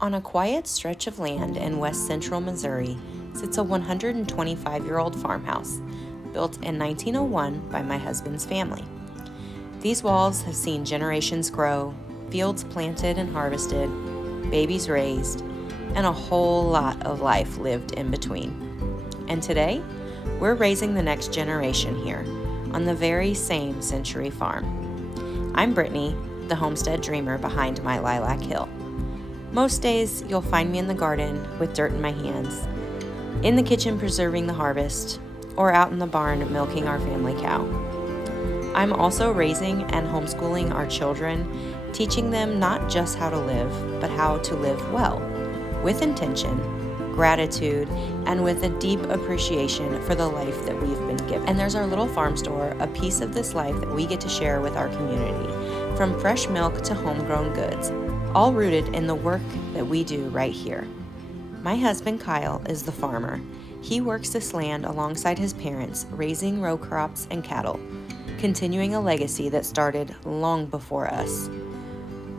On a quiet stretch of land in west central Missouri sits a 125-year-old farmhouse built in 1901 by my husband's family. These walls have seen generations grow, fields planted and harvested, babies raised, and a whole lot of life lived in between. And today, we're raising the next generation here on the very same Century farm. I'm Brittney, the Homestead dreamer behind my lilac hill. Most days, you'll find me in the garden with dirt in my hands, in the kitchen preserving the harvest, or out in the barn milking our family cow. I'm also raising and homeschooling our children, teaching them not just how to live, but how to live well, with intention, gratitude, and with a deep appreciation for the life that we've been given. And there's our little farm store, a piece of this life that we get to share with our community, from fresh milk to homegrown goods, all rooted in the work that we do right here. My husband Kyle is the farmer. He works this land alongside his parents, raising row crops and cattle, continuing a legacy that started long before us.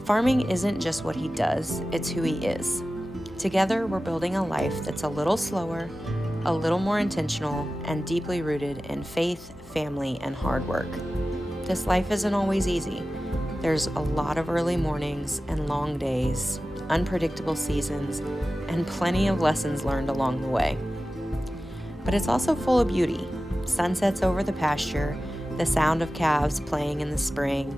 Farming isn't just what he does, it's who he is. Together, we're building a life that's a little slower, a little more intentional, and deeply rooted in faith, family, and hard work. This life isn't always easy. There's a lot of early mornings and long days, unpredictable seasons, and plenty of lessons learned along the way. But it's also full of beauty. Sunsets over the pasture, the sound of calves playing in the spring,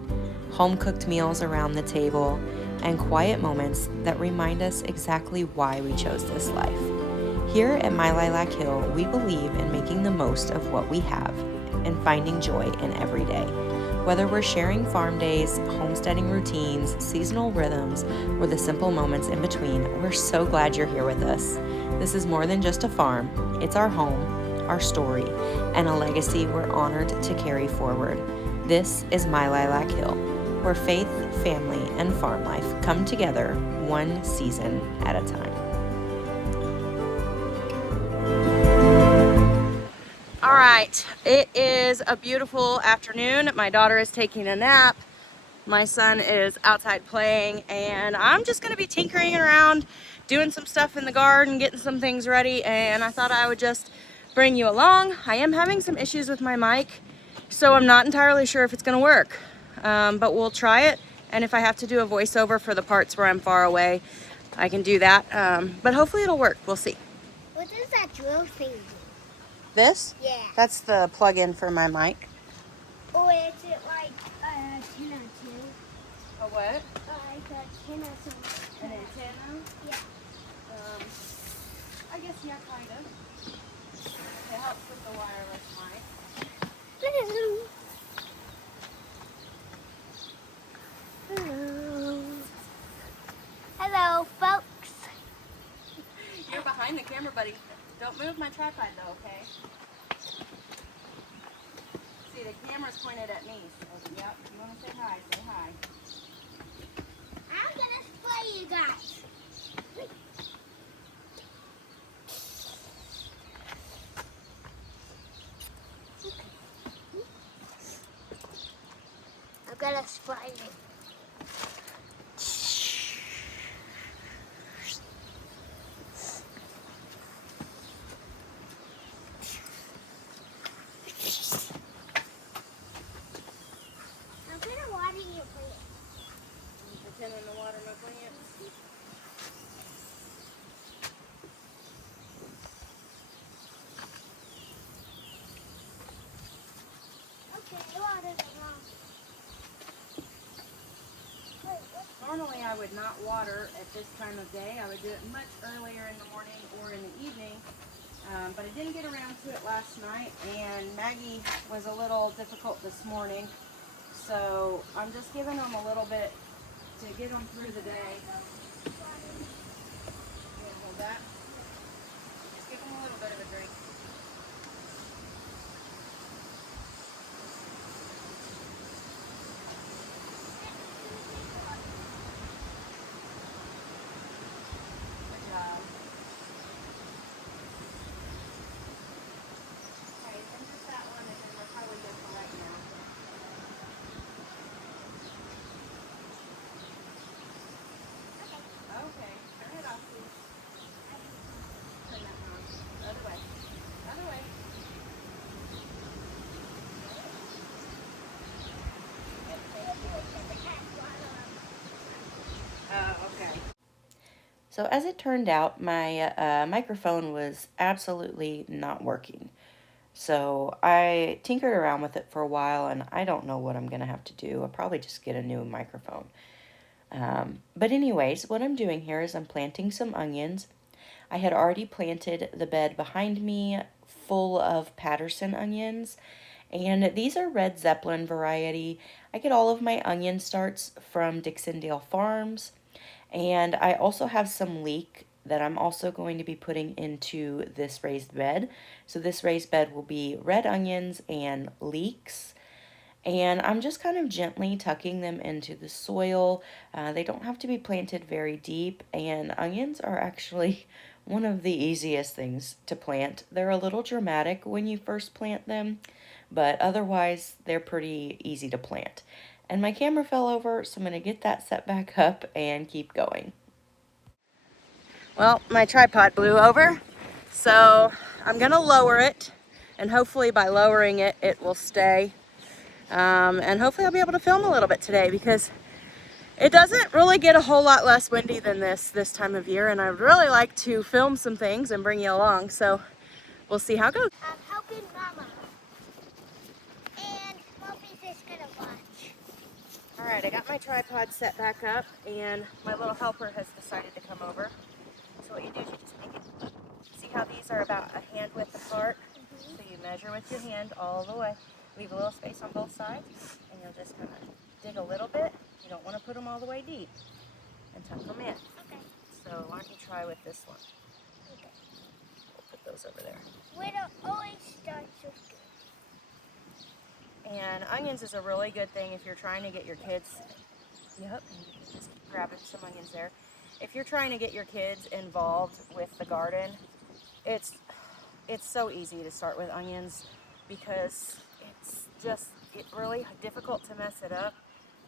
home-cooked meals around the table, and quiet moments that remind us exactly why we chose this life. Here at My Lilac Hill, we believe in making the most of what we have and finding joy in every day. Whether we're sharing farm days, homesteading routines, seasonal rhythms, or the simple moments in between, we're so glad you're here with us. This is more than just a farm. It's our home, our story, and a legacy we're honored to carry forward. This is My Lilac Hill, where faith, family, and farm life come together one season at a time. All right, it is a beautiful afternoon. My daughter is taking a nap. My son is outside playing, and I'm just gonna be tinkering around, doing some stuff in the garden, getting some things ready, and I thought I would just bring you along. I am having some issues with my mic, so I'm not entirely sure if it's gonna work, but we'll try it, and if I have to do a voiceover for the parts where I'm far away, I can do that, but hopefully it'll work. We'll see. What does that drill thing do? This? Yeah. That's the plug-in for my mic. Or is it like an antenna too? A what? Like an antenna. An antenna? Yeah. I guess, yeah, kind of. It helps with the wireless mic. Hello. Hello, folks. You're behind the camera, buddy. Don't move my tripod, though, okay? See, the camera's pointed at me, so, yep, if you want to say hi, say hi. I'm gonna spray you guys. I'm gonna spray you. I'm gonna water your plant. Pretend in the water, my plant. Okay, water them all. Wait, what? Normally, I would not water at this time of day. I would do it much earlier in the morning or in the evening. But I didn't get around to it last night, and Maggie was a little difficult this morning. So I'm just giving them a little bit to get them through the day. You want to hold that? Just give them a little bit of a drink. Good job. Okay, and just that one, and then we're probably good for right now. So as it turned out, my microphone was absolutely not working. So I tinkered around with it for a while, and I don't know what I'm going to have to do. I'll probably just get a new microphone. But anyways, what I'm doing here is I'm planting some onions. I had already planted the bed behind me full of Patterson onions, and these are Red Zeppelin variety. I get all of my onion starts from Dixondale Farms, and I also have some leek that I'm also going to be putting into this raised bed. So this raised bed will be red onions and leeks. And I'm just kind of gently tucking them into the soil. They don't have to be planted very deep, and onions are actually one of the easiest things to plant. They're a little dramatic when you first plant them, but otherwise they're pretty easy to plant. And my camera fell over, so I'm going to get that set back up and keep going. Well, my tripod blew over, so I'm going to lower it, and hopefully by lowering it, it will stay. And hopefully I'll be able to film a little bit today, because it doesn't really get a whole lot less windy than this time of year, and I'd really like to film some things and bring you along, so we'll see how it goes. I'm helping Mama, and Muffy's just gonna watch. All right, I got my tripod set back up, and my little helper has decided to come over. So what you do is you just make it, see how these are about a hand width apart? So you measure with your hand all the way. Leave a little space on both sides, and you'll just kind of dig a little bit. You don't want to put them all the way deep, and tuck them in. Okay. So why don't you try with this one? Okay. We'll put those over there. Widow always starts with good. And onions is a really good thing if you're trying to get your kids, yep, and you can just keep grabbing some onions there. If you're trying to get your kids involved with the garden, it's so easy to start with onions, because it's really difficult to mess it up.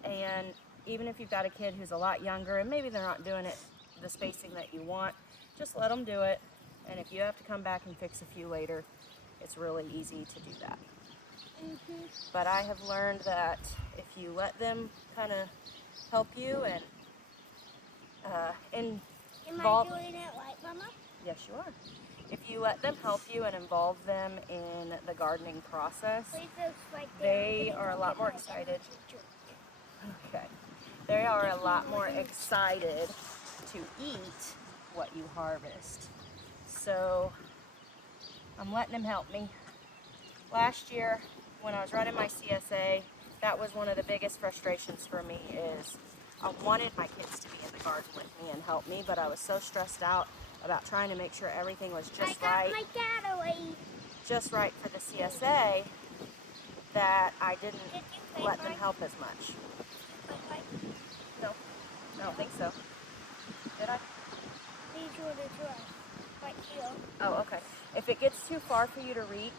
And even if you've got a kid who's a lot younger and maybe they're not doing it the spacing that you want, just let them do it. And if you have to come back and fix a few later, it's really easy to do that. But I have learned that if you let them kind of help you and involve... Am I doing it right, Mama? Yes, you are. If you let them help you and involve them in the gardening process, they are a lot more excited. Okay. They are a lot more excited to eat what you harvest. So I'm letting them help me. Last year, when I was running my CSA, that was one of the biggest frustrations for me. Is I wanted my kids to be in the garden with me and help me, but I was so stressed out about trying to make sure everything was just right. My dad away. Just right for the CSA, that I didn't let them help as much. No, I don't think so. Did I? These were the two right here. Oh, okay. If it gets too far for you to reach,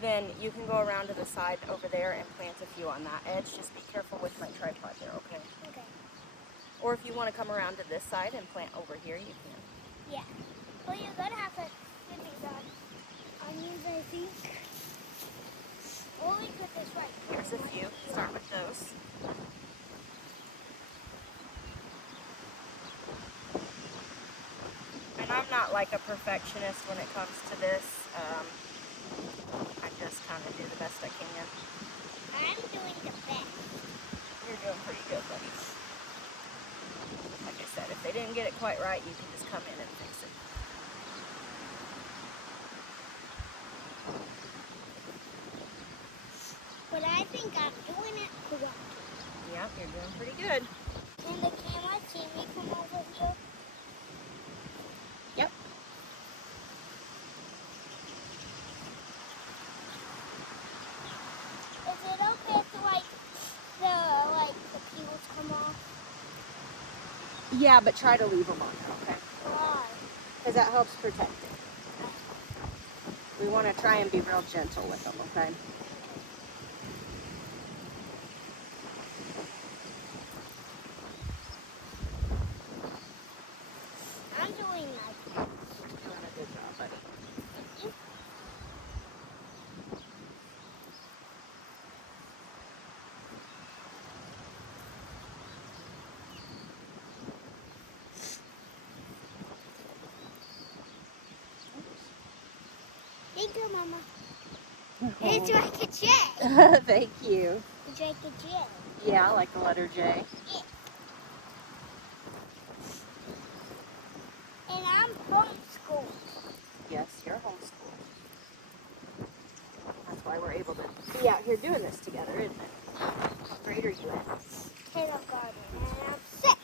then you can go around to the side over there and plant a few on that edge. Just be careful with my tripod there, okay? Okay. Or if you want to come around to this side and plant over here, you can. Yeah. Well, you're gonna have to give me that onions, I think. Only put this right. Here's a few. Start with those. And I'm not like a perfectionist when it comes to this. I just kind of do the best I can. I'm doing the best. You're doing pretty good, buddy. Like I said, if they didn't get it quite right, you can just come in and fix it. But I think I'm doing it correct. Yep, you're doing pretty good. Can the camera see me from over here? Yep. Is it okay if the peels come off? Yeah, but try to leave them on there, okay? Why? Because that helps protect it. We want to try and be real gentle with them, okay? I'm doing like that. You're doing a good job, buddy. Thank you, Mama. It's like a J. Thank you. It's like a J. Yeah, I like the letter J. Yeah. And I'm homeschooled. Yes, you're homeschooled. That's why we're able to be out here doing this together, isn't it? What grade are you in? Kindergarten, and I'm 6.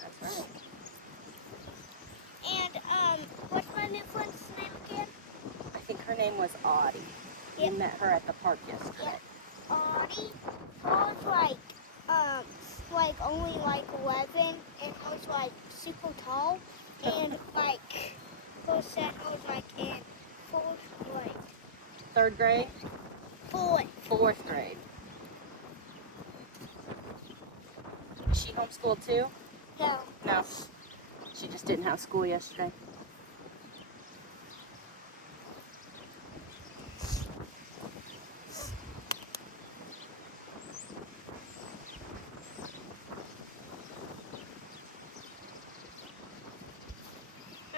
That's right. And what's my new friend's name again? I think her name was Audie. Yep. You met her at the park yesterday. Yep. Audie. I was like only like 11, and I was like super tall, and like Phil said I was like in 4th grade. 3rd grade? 4th. 4th grade. Is she homeschooled too? No. No. She just didn't have school yesterday.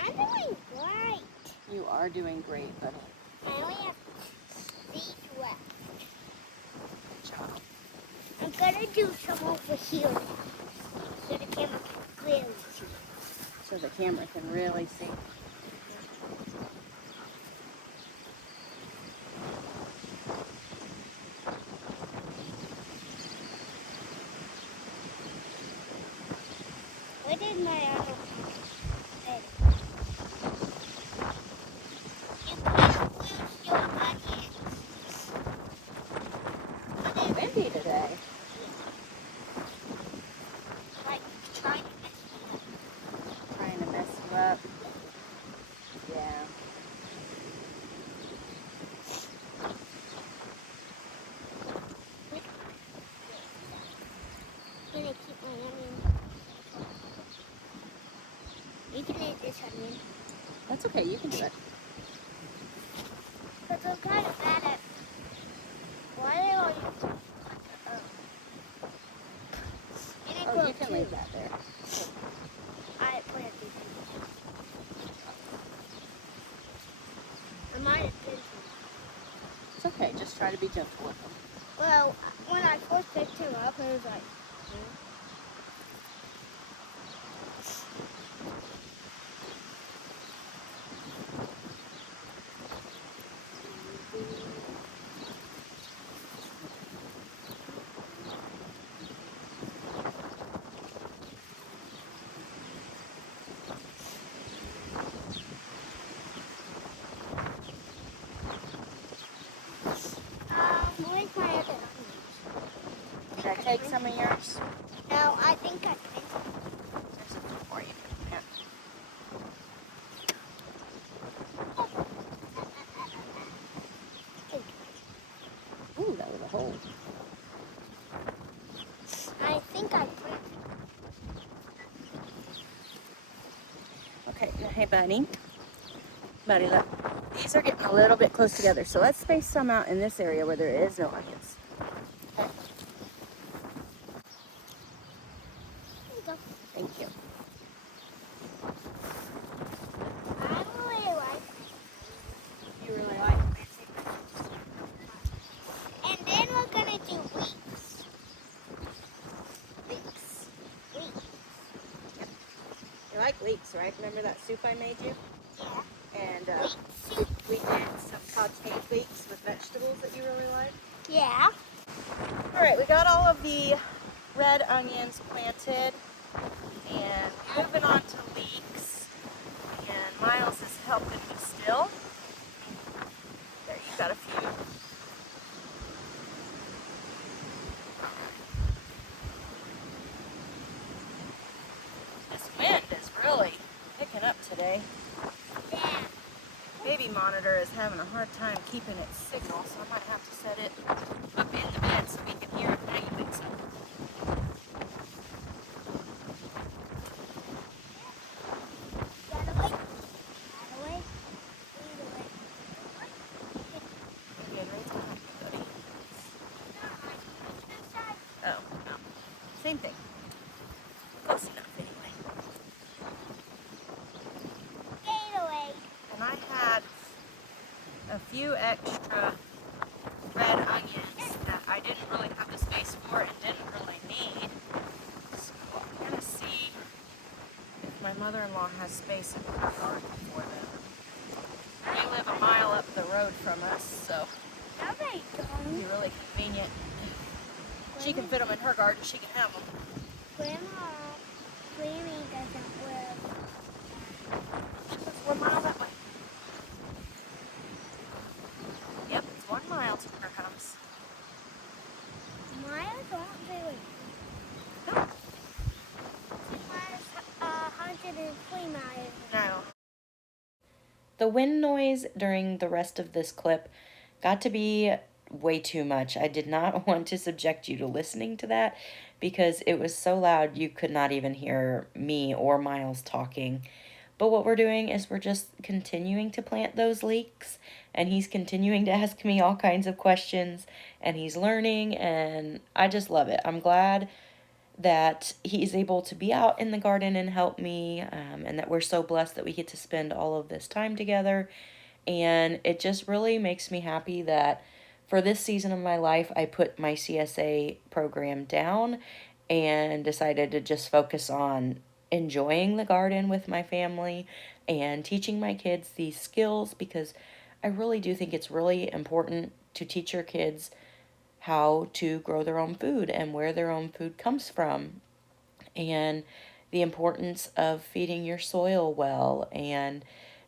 I'm doing great. You are doing great, buddy. I only have these left. Good job. I'm gonna do some over here now, so the camera can clearly see. So the camera can really see. Where did my other head? You can't lose your onions. It's windy today. Like trying to mess me up. Trying to mess you up. Yeah. I'm gonna keep my onion. You can eat this onion. That's okay. You can do it. Because I'm kind of bad at why they all use and it Oh, broke you can too. leave that there. I planted these. I might have been too. It's okay. Just try to be gentle with them. Well, when I first picked him up, I was like, where's my other onions? Should I take some of yours? No, I think I can. There's a few for you. Here. Ooh, that was a hole. I think I planted. Okay, now, hey, buddy. Buddy, look. These are getting a little bit close together, so let's space some out in this area where there is no onions. Okay? Thank you. I really like You really like them, Nancy? And then we're gonna do weeks. Leeks. Weeks. You like leeks, right? Remember that soup I made you? Yeah. And Weeks soup. we did some sauteed leeks with vegetables that you really like. Yeah. All right, we got all of the red onions planted and moving on to leeks. And Miles is helping me still. There, you've got a few. This wind is really picking up today. Yeah. Baby monitor is having a hard time keeping its signal, so I might have to set it up in the bed so we can hear it when he wakes up. That away. That away. Either way. You're good, right behind you, buddy. Oh, no. Same thing. Close enough, anyway. Get away. And I had a few extra red onions that I didn't really have the space for and didn't really need. So I'm gonna see if my mother-in-law has space in her garden for them. They live a mile up the road from us, so No, they it'd be don't. really convenient. She can fit them in her garden, she can have them. Grandma, Granny doesn't live. It's 1 mile that way. Yep, it's 1 mile to her house. Miles aren't very. No. Miles, 103 miles. No. The wind noise during the rest of this clip got to be way too much. I did not want to subject you to listening to that because it was so loud you could not even hear me or Miles talking. But what we're doing is we're just continuing to plant those leeks, and he's continuing to ask me all kinds of questions, and he's learning, and I just love it. I'm glad that he is able to be out in the garden and help me, and that we're so blessed that we get to spend all of this time together. And it just really makes me happy that for this season of my life, I put my CSA program down and decided to just focus on enjoying the garden with my family and teaching my kids these skills, because I really do think it's really important to teach your kids how to grow their own food and where their own food comes from, and the importance of feeding your soil well, and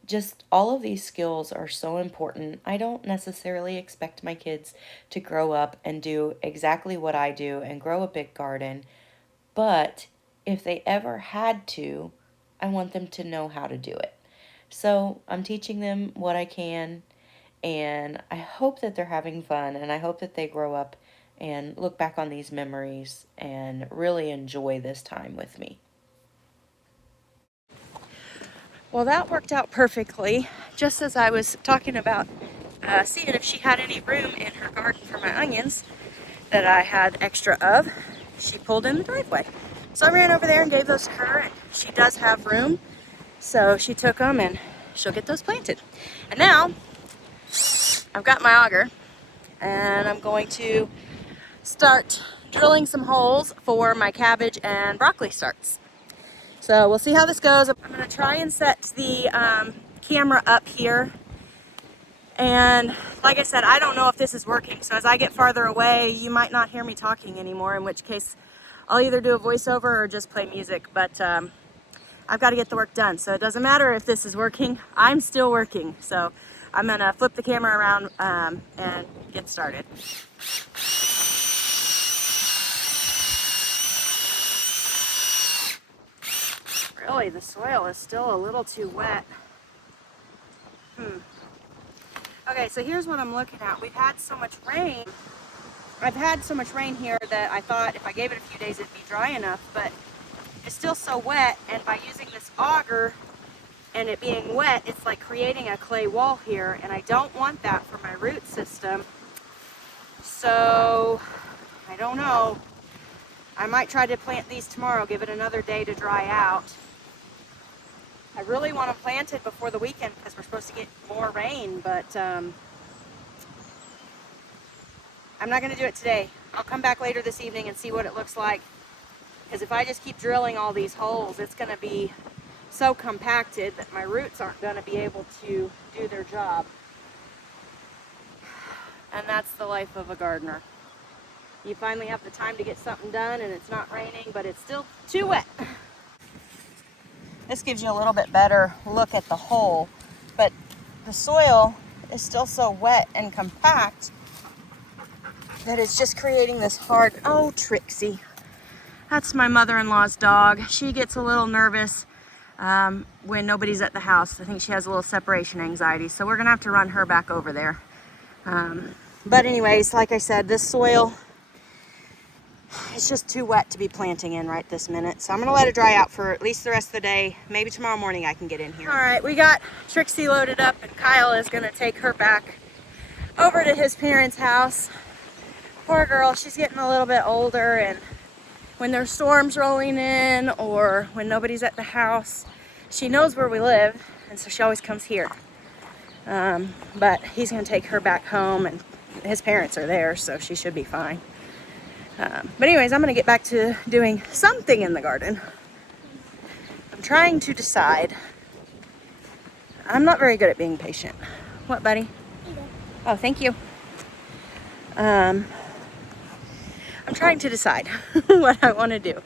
just all of these skills are so important. I don't necessarily expect my kids to grow up and do exactly what I do and grow a big garden, but if they ever had to, I want them to know how to do it. So I'm teaching them what I can, and I hope that they're having fun, and I hope that they grow up and look back on these memories and really enjoy this time with me. Well, that worked out perfectly. Just as I was talking about seeing if she had any room in her garden for my onions that I had extra of, she pulled in the driveway. So I ran over there and gave those to her, and she does have room. So she took them and she'll get those planted. And now I've got my auger, and I'm going to start drilling some holes for my cabbage and broccoli starts. So we'll see how this goes. I'm going to try and set the camera up here. And like I said, I don't know if this is working. So as I get farther away, you might not hear me talking anymore, in which case I'll either do a voiceover or just play music. But I've got to get the work done. So it doesn't matter if this is working. I'm still working. So I'm going to flip the camera around and get started. Really, the soil is still a little too wet. Okay, so here's what I'm looking at. We've had so much rain. I've had so much rain here that I thought if I gave it a few days it'd be dry enough, but it's still so wet, and by using this auger and it being wet, it's like creating a clay wall here, and I don't want that for my root system. So, I don't know. I might try to plant these tomorrow, give it another day to dry out. I really want them planted before the weekend because we're supposed to get more rain, but I'm not going to do it today. I'll come back later this evening and see what it looks like, because if I just keep drilling all these holes, it's going to be so compacted that my roots aren't going to be able to do their job. And that's the life of a gardener. You finally have the time to get something done and it's not raining, but it's still too wet. This gives you a little bit better look at the hole, but the soil is still so wet and compact that it's just creating this hard, oh, Trixie. That's my mother-in-law's dog. She gets a little nervous when nobody's at the house. I think she has a little separation anxiety, so we're gonna have to run her back over there. But anyways, like I said, this soil, it's just too wet to be planting in right this minute. So I'm gonna let it dry out for at least the rest of the day. Maybe tomorrow morning I can get in here. All right, we got Trixie loaded up, and Kyle is gonna take her back over to his parents' house. Poor girl, she's getting a little bit older, and when there's storms rolling in or when nobody's at the house, she knows where we live, and so she always comes here. But he's gonna take her back home, and his parents are there, so she should be fine. But anyways, I'm gonna get back to doing something in the garden. I'm trying to decide. I'm not very good at being patient. What, buddy? Oh, thank you. I'm trying to decide what I want to do.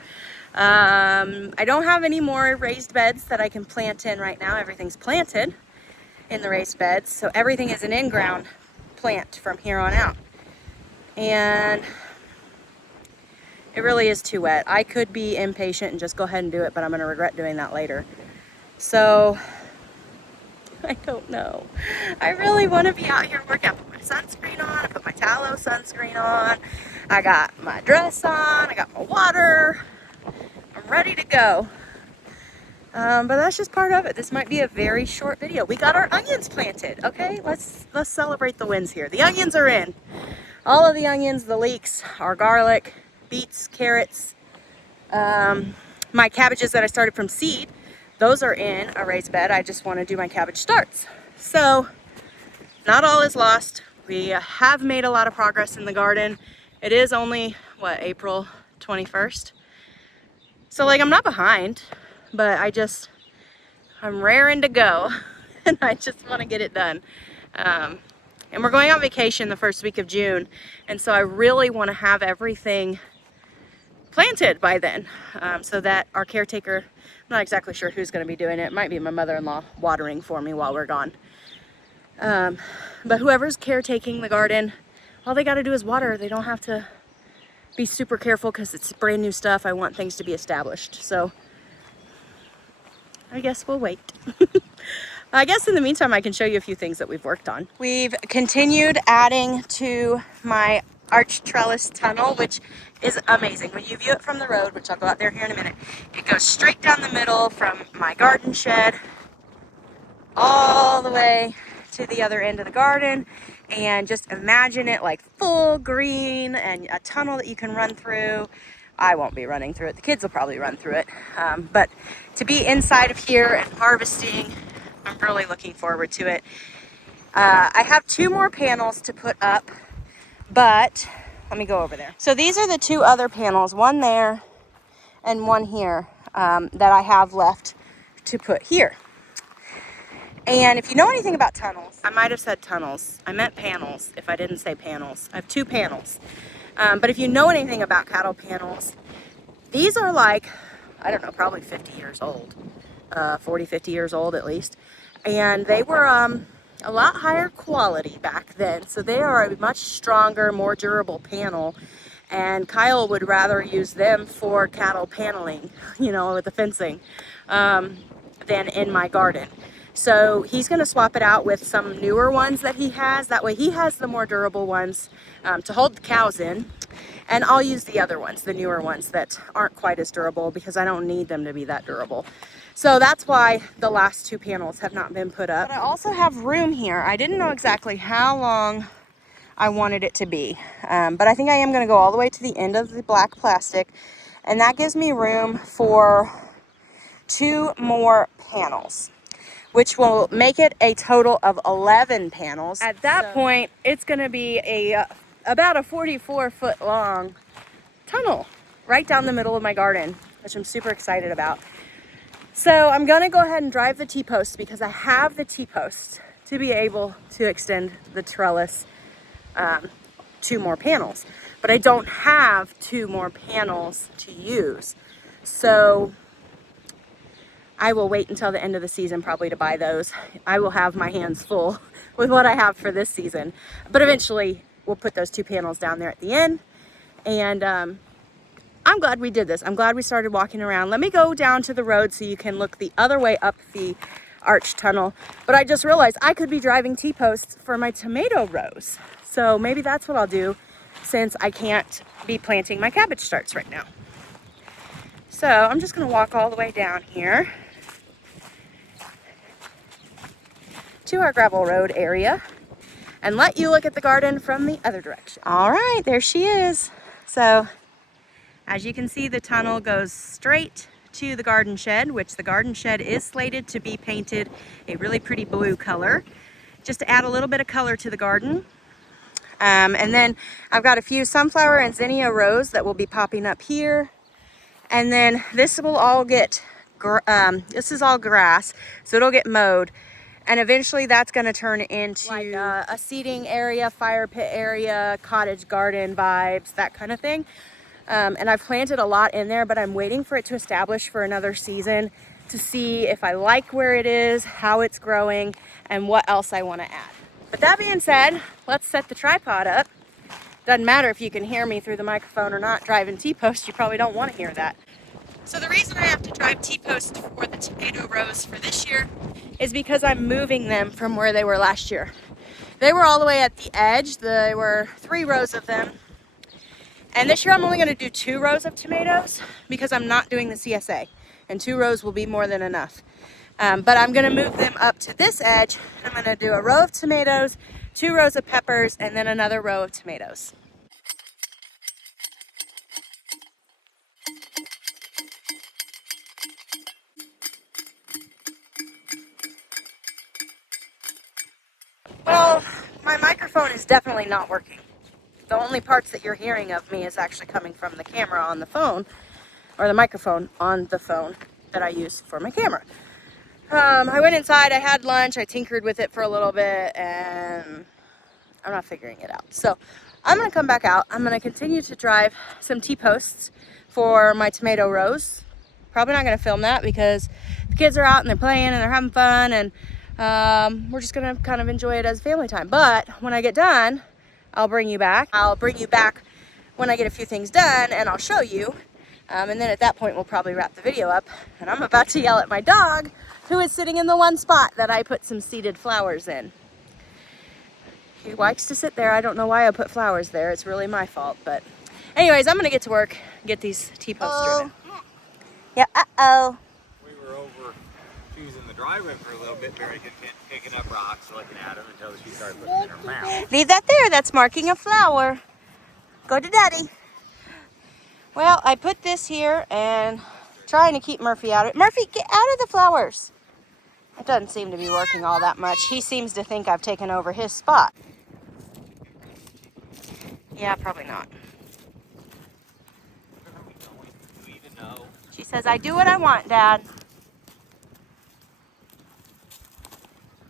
I don't have any more raised beds that I can plant in right now. Everything's planted in the raised beds, so everything is an in-ground plant from here on out. And it really is too wet. I could be impatient and just go ahead and do it, but I'm going to regret doing that later. So I don't know. I really want to be out here working. I put my sunscreen on. I put my tallow sunscreen on. I got my dress on. I got my water. I'm ready to go. But that's just part of it. This might be a very short video. We got our onions planted. Okay, let's celebrate the wins here. The onions are in. All of the onions, the leeks, our garlic, beets, carrots, my cabbages that I started from seed. Those are in a raised bed. I just want to do my cabbage starts. So not all is lost. We have made a lot of progress in the garden. It is only, what, April 21st? So like, I'm not behind, but I'm raring to go and I just want to get it done. And we're going on vacation the first week of June. And so I really want to have everything planted by then, so that our caretaker, I'm not exactly sure who's going to be doing it. It might be my mother-in-law watering for me while we're gone. But whoever's caretaking the garden, all they got to do is water. They don't have to be super careful because it's brand new stuff. I want things to be established. So I guess we'll wait. I guess in the meantime, I can show you a few things that we've worked on. We've continued adding to my arch trellis tunnel, which is amazing. When you view it from the road, which I'll go out there here in a minute, it goes straight down the middle from my garden shed all the way to the other end of the garden. And just imagine it like full green and a tunnel that you can run through. I won't be running through it. The kids will probably run through it. But to be inside of here and harvesting, I'm really looking forward to it. I have 2 more panels to put up, but let me go over there. So these are the 2 other panels, one there and one here, that I have left to put here. And if you know anything about tunnels, I might have said tunnels. I meant panels if I didn't say panels. I have 2 panels. But if you know anything about cattle panels, these are like, I don't know, probably 50 years old. 40, 50 years old at least. And they were a lot higher quality back then. So they are a much stronger, more durable panel. And Kyle would rather use them for cattle paneling, you know, with the fencing, than in my garden. So he's going to swap it out with some newer ones that he has. That way he has the more durable ones to hold the cows in. And I'll use the other ones, the newer ones that aren't quite as durable, because I don't need them to be that durable. So that's why the last 2 panels have not been put up. But I also have room here. I didn't know exactly how long I wanted it to be. But I think I am going to go all the way to the end of the black plastic. And that gives me room for 2 more panels, which will make it a total of 11 panels. At that point, it's going to be about a 44-foot long tunnel right down the middle of my garden, which I'm super excited about. So I'm going to go ahead and drive the T-posts because I have the T-posts to be able to extend the trellis 2 more panels. But I don't have 2 more panels to use. So I will wait until the end of the season probably to buy those. I will have my hands full with what I have for this season. But eventually we'll put those 2 panels down there at the end. And I'm glad we did this. I'm glad we started walking around. Let me go down to the road so you can look the other way up the arch tunnel. But I just realized I could be driving T-posts for my tomato rows. So maybe that's what I'll do, since I can't be planting my cabbage starts right now. So I'm just going to walk all the way down here to our gravel road area and let you look at the garden from the other direction. All right, there she is. So as you can see, the tunnel goes straight to the garden shed, which the garden shed is slated to be painted a really pretty blue color. just to add a little bit of color to the garden. And then I've got a few sunflower and zinnia rose that will be popping up here. And then this will all get, this is all grass, so it'll get mowed. And eventually that's going to turn into like a seating area, fire pit area, cottage garden vibes, that kind of thing. And I've planted a lot in there, but I'm waiting for it to establish for another season to see if I like where it is, how it's growing, and what else I want to add. But that being said, let's set the tripod up. Doesn't matter if you can hear me through the microphone or not. Driving T-post, you probably don't want to hear that. So the reason I have to drive T-post for the tomato rows for this year is because I'm moving them from where they were last year. They were all the way at the edge. There were 3 rows of them. And this year I'm only going to do 2 rows of tomatoes because I'm not doing the CSA. And 2 rows will be more than enough. But I'm going to move them up to this edge. I'm going to do a row of tomatoes, 2 rows of peppers, and then another row of tomatoes. Well, my microphone is definitely not working. The only parts that you're hearing of me is actually coming from the camera on the phone, or the microphone on the phone that I use for my camera. I went inside, I had lunch, I tinkered with it for a little bit, and I'm not figuring it out. So I'm gonna come back out. I'm gonna continue to drive some T-posts for my tomato rows. Probably not gonna film that because the kids are out and they're playing and they're having fun, and we're just gonna kind of enjoy it as family time. But when I get done, I'll bring you back. I'll bring you back when I get a few things done, and I'll show you. And then at that point, we'll probably wrap the video up. And I'm about to yell at my dog, who is sitting in the one spot that I put some seeded flowers in. He likes to sit there. I don't know why I put flowers there. It's really my fault. But anyways, I'm gonna get to work, get these T-posts driven. Yeah, uh-oh. We were over choosing the driveway for a little bit, very content picking up rocks, looking at them until she started putting them in her mouth. Leave that there. That's marking a flower. Go to Daddy. Well, I put this here and trying to keep Murphy out of it. Murphy, get out of the flowers. It doesn't seem to be working all that much. He seems to think I've taken over his spot. Yeah, probably not. Do you even know? She says, I do what I want, Dad.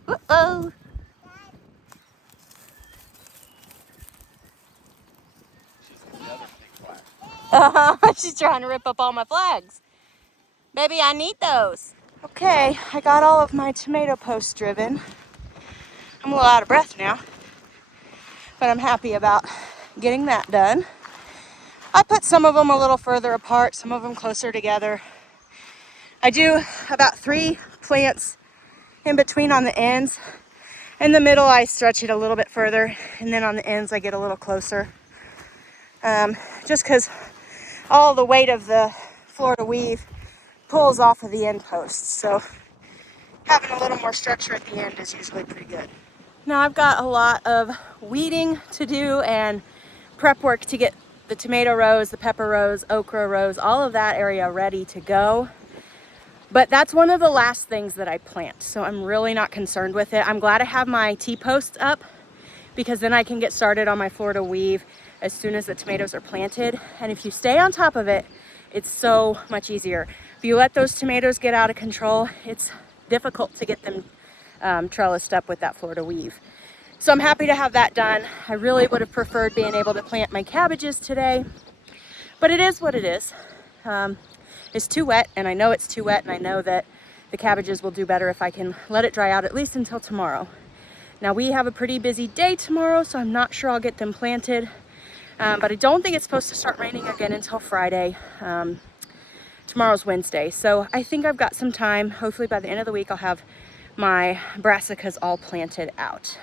Uh-oh. She's trying to rip up all my flags. Baby, I need those. Okay, I got all of my tomato posts driven. I'm a little out of breath now, but I'm happy about getting that done. I put some of them a little further apart, some of them closer together. I do about 3 plants in between on the ends. In the middle, I stretch it a little bit further, and then on the ends, I get a little closer. Just because all the weight of the Florida weave pulls off of the end posts. So having a little more structure at the end is usually pretty good. Now I've got a lot of weeding to do and prep work to get the tomato rows, the pepper rows, okra rows, all of that area ready to go. But that's one of the last things that I plant. So I'm really not concerned with it. I'm glad I have my T-posts up because then I can get started on my Florida weave as soon as the tomatoes are planted. And if you stay on top of it, it's so much easier. If you let those tomatoes get out of control, it's difficult to get them trellised up with that Florida weave. So I'm happy to have that done. I really would have preferred being able to plant my cabbages today, but it is what it is. It's too wet, and I know it's too wet, and I know that the cabbages will do better if I can let it dry out at least until tomorrow. Now we have a pretty busy day tomorrow, so I'm not sure I'll get them planted. But I don't think it's supposed to start raining again until Friday. Tomorrow's Wednesday, so I think I've got some time. Hopefully by the end of the week I'll have my brassicas all planted out.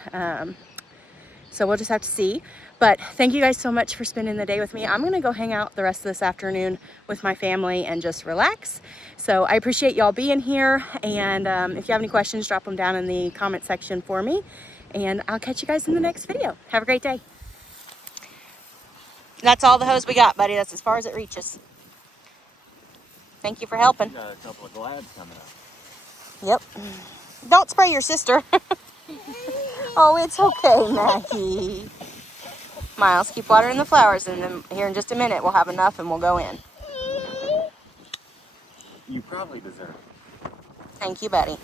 So we'll just have to see. But thank you guys so much for spending the day with me. I'm gonna go hang out the rest of this afternoon with my family and just relax. So I appreciate y'all being here, and if you have any questions, drop them down in the comment section for me, and I'll catch you guys in the next video. Have a great day. That's all the hose we got, buddy. That's as far as it reaches. Thank you for helping. Got a couple of glads coming up. Yep. Don't spray your sister. Oh, it's okay, Maggie. Miles, keep watering the flowers, and then here in just a minute we'll have enough and we'll go in. You probably deserve it. Thank you, buddy.